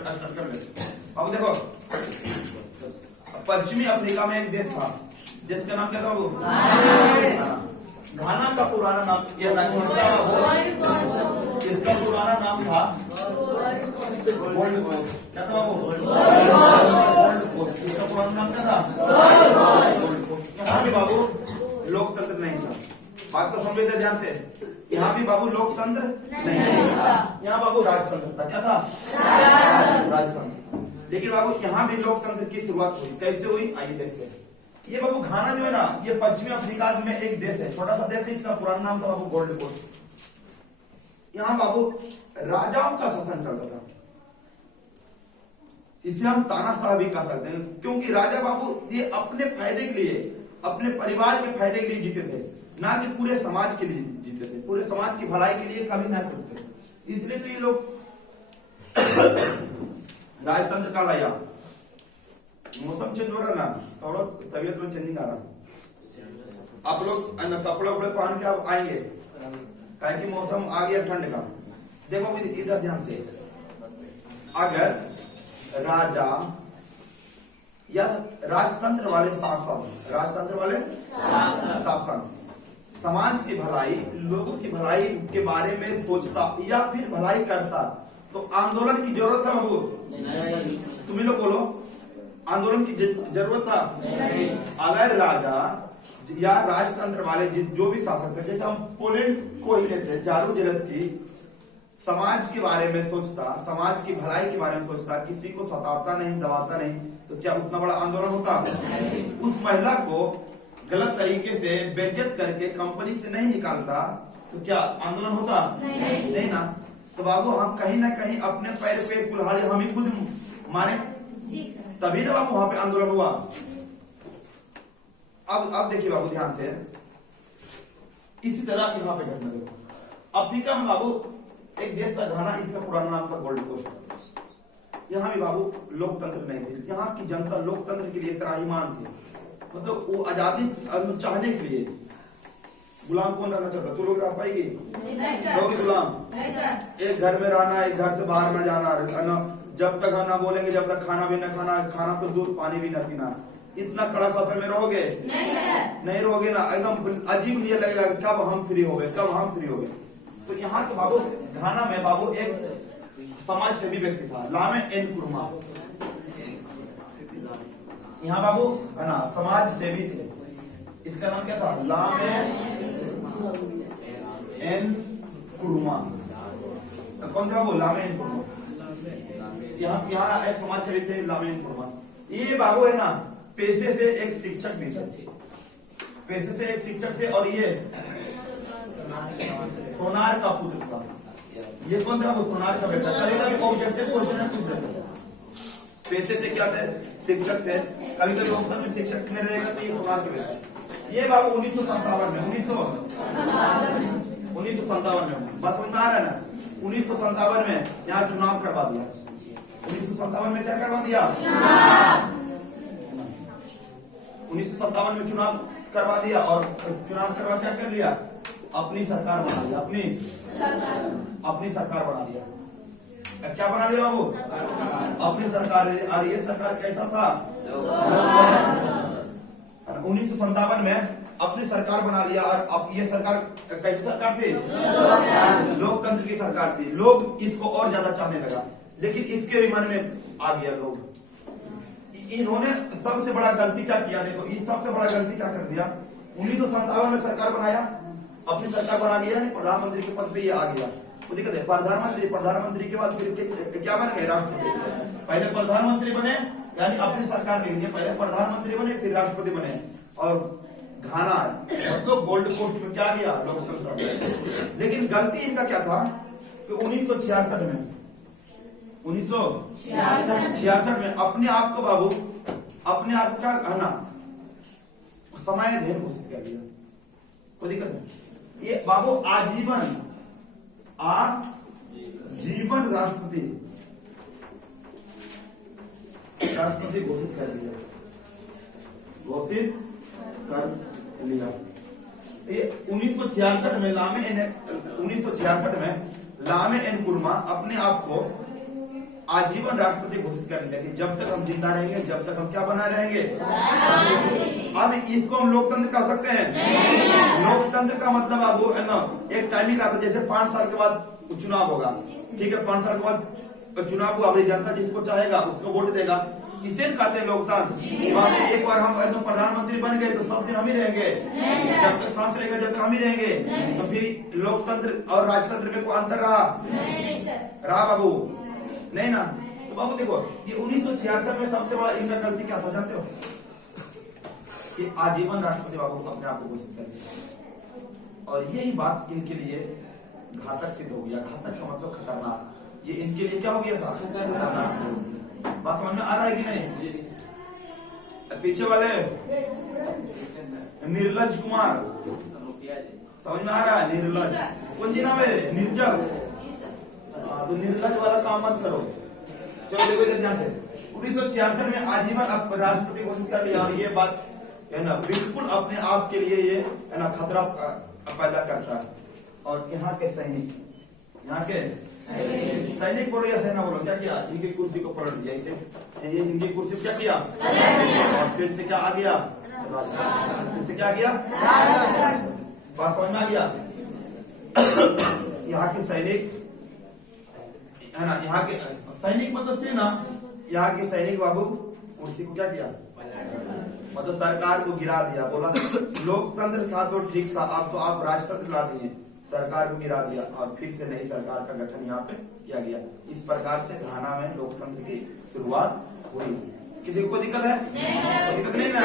Start कर ले। अब देखो, पश्चिमी अफ्रीका में एक देश था जिसका नाम क्या था वो? घाना का पुराना नाम इसका पुराना नाम था गोल्ड कोस्ट। क्या था वो? Gold coast. इसका पुराना नाम क्या था? Gold coast. यहाँ भी बाबू लोकतंत्र नहीं था। बात को समझे ध्यान से। यहाँ भी बाबू लोकतंत्र नहीं था, यहाँ बाबू राजतंत्र था। क्या था? राजतंत्र। लेकिन बाबू यहाँ भी लोकतंत्र की शुरुआत हुई। कैसे हुई आइए देखते हैं। ये बाबू घाना जो है ना, ये पश्चिमी अफ्रीका में एक देश है, छोटा सा देश है। इसका पुराना नाम था बाबू गोल्ड कोस्ट। यहाँ बाबू राजाओं का शासन चलता था। इसे हम तानाशाह भी कह सकते हैं, क्योंकि राजा बाबू ये अपने फायदे के लिए, अपने परिवार के फायदे के लिए जीते थे, ना कि पूरे समाज के लिए जीते थे। पूरे समाज की भलाई के लिए कभी ना सोचते। इसलिए तो ये लोग राजतंत्र कहलाया। मौसम चेंज हो रहा ना, थोड़ा तबियत में चेंजिंग आ रहा। आप लोग कपड़े उपड़े पहन के आप आएंगे, क्या कि मौसम आ गया ठंड का। देखो इधर ध्यान से, अगर राजा या राजतंत्र वाले शासन समाज की भलाई, लोगों की भलाई के बारे में सोचता या फिर भलाई करता, तो आंदोलन की जरूरत था बाबू? तुम लोग बोलो, आंदोलन की जरूरत था? अगर राजा या राजतंत्र वाले जो भी शासक थे, जैसे हम पोलैंड को ही लेते हैं, जारूजेलेस्की समाज के बारे में सोचता, समाज की भलाई के बारे में सोचता, किसी को सताता नहीं, दबाता नहीं, तो क्या उतना बड़ा आंदोलन होता? उस महिला को गलत तरीके से बेइज्जत करके कंपनी से नहीं निकालता, तो क्या आंदोलन होता? नहीं ना। तो बाबू हम कहीं ना कहीं अपने पैर पे कुल्हाड़ी हम ही खुद मारे, तभी ना बाबू वहां पे आंदोलन हुआ। अब देखिए बाबू ध्यान से, इसी तरह यहाँ पे घटना देखो। अफ्रीका में बाबू एक देश था घाना, इसका पुराना नाम था गोल्ड कोस्ट। यहाँ भी बाबू लोकतंत्र नहीं थे। यहाँ की जनता लोकतंत्र के लिए त्राहिमाम थी। मतलब वो आजादी चाहने के लिए। गुलाम कौन रहना चाहता? तू लोग रह पाएगी? गुलाम एक घर में रहना, एक घर से बाहर न जाना, जब तक हम ना बोलेंगे, जब तक खाना भी न खाना, खाना तो दूर, पानी भी न पीना। इतना कड़ा शासन में रहोगे? नहीं रहोगे ना। एकदम अजीब नहीं लगेगा कब हम फ्री हो गए, कब हम फ्री हो गए। तो यहाँ के बाबू घाना में बाबू एक समाज सेवी व्यक्ति था, लामे एनक्रुमा। यहाँ बाबू है ना समाज सेवी थे। इसका नाम क्या था? लामे एनक्रुमा। कौन था वो? लामे एनक्रुमा। यहाँ एक समाज सेवी थे लामे एनक्रुमा। ये बाबू है ना पेशे से एक शिक्षक भी थे, पेशे से एक शिक्षक थे, और ये सोनार का पुत्र था। ये कौन था? वो सोनार का बेटा। कभी कभी ऑब्जेक्टिव क्वेश्चन पूछ रहे थे। पेशे से क्या थे? शिक्षक थे। कभी कभी ऑप्शन में शिक्षक नहीं रहेगा तो ये सोनार के बेटा। ये बाबू 1957 में 1957 में बस समझ में आ रहा है ना। 1957 में यहाँ चुनाव करवा दिया। 1957 में क्या करवा दिया? 1957 में चुनाव करवा दिया, और चुनाव करवा क्या कर लिया? अपनी सरकार बना लिया। अपनी सरकार बना लिया। क्या बना लिया बाबू? अपनी सरकार। और ये सरकार कैसा था? 1957 में अपनी सरकार बना लिया। और अब ये सरकार कैसी सरकार थी? लोकतंत्र की सरकार थी। लोग इसको और ज्यादा चाहने लगा, लेकिन इसके भी मन में आ गया लोग। इन्होंने सबसे बड़ा गलती क्या किया? देखो ये सबसे बड़ा गलती क्या कर दिया? 1957 में सरकार बनाया, अपनी सरकार बना लिया, प्रधानमंत्री के पद पे ये आ गया। तो दिक्कत है, प्रधानमंत्री के बाद फिर क्या बन गए? राष्ट्रपति। पहले प्रधानमंत्री बने, यानी अपनी सरकार ले लीजिए, पहले प्रधानमंत्री बने फिर राष्ट्रपति बने। और घाना मतलब गोल्ड कोस्ट में क्या गया? लोकतंत्र। लेकिन गलती इनका क्या था कि 1966 में 1966 में अपने आप को बाबू, अपने आप का घाना समय ध्येय घोषित कर दिया। कोई दिक्कत नहीं। ये बाबू आजीवन राष्ट्रपति घोषित कर दिया। ये 1966 में लामे एनक्रुमा अपने आप को आजीवन राष्ट्रपति घोषित कर लिया कि जब तक हम जिंदा रहेंगे, जब तक हम क्या बना रहेंगे। अब इसको हम लोकतंत्र कह सकते हैं? लोकतंत्र का मतलब अब है ना, एक टाइमिंग आता है, जैसे 5 साल के बाद चुनाव होगा, ठीक है, 5 साल के बाद चुनाव हुआ, अपनी जनता जिसको चाहेगा उसको वोट देगा, इसे कहते हैं लोकतंत्र। एक बार हम एकदम प्रधानमंत्री बन गए तो सब दिन हम ही रहेंगे, जब तक सांस रहेगा जब तक हम ही रहेंगे। तो फिर लोकतंत्र और राजतंत्र में कोई अंतर रहा बाबू? नहीं ना। तो बाबू देखो, ये 1966 में सबसे बड़ा इनका गलती क्या था जानते हो? कि आजीवन राष्ट्रपति बाबू अपने आप को घोषित कर दिया, और यही बात इनके लिए घातक सिद्ध हो गया। घातक का मतलब खतरनाक। ये इनके लिए क्या हो गया था? खतरनाक। बात समझ में आ रहा है कि नहीं? पीछे वाले निर्लज कुमार, समझ में आ रहा है? निर्लज कौन जी नाम है? निर्जल। तो निर्लज वाला काम मत करो। चलो देखो इधर ध्यान से, 1966 में आजीवन राष्ट्रपति घोषित कर लिया, और ये बात है ना बिल्कुल अपने आप के लिए ये है ना खतरा पैदा करता है। और यहाँ के सैनिक, यहाँ के सैनिक बोलो या सेना बोलो, क्या किया? इनकी कुर्सी को पलट दिया, इसे ये इनकी कुर्सी क्या किया? और फिर से क्या आ गया? फिर से क्या आ गया? बात समझ में आ गया? यहाँ के सैनिक है ना, यहाँ के सैनिक मतलब सेना, यहाँ के सैनिक बाबू कुर्सी को क्या किया? मतलब सरकार को गिरा दिया। बोला लोकतंत्र था तो ठीक था, अब तो आप राजतंत्र ला दिए, सरकार को गिरा दिया, और फिर से नई सरकार का गठन यहाँ पे किया गया। इस प्रकार से घाना में लोकतंत्र की शुरुआत हुई। किसी को दिक्कत है? कोई दिक्कत नहीं ना?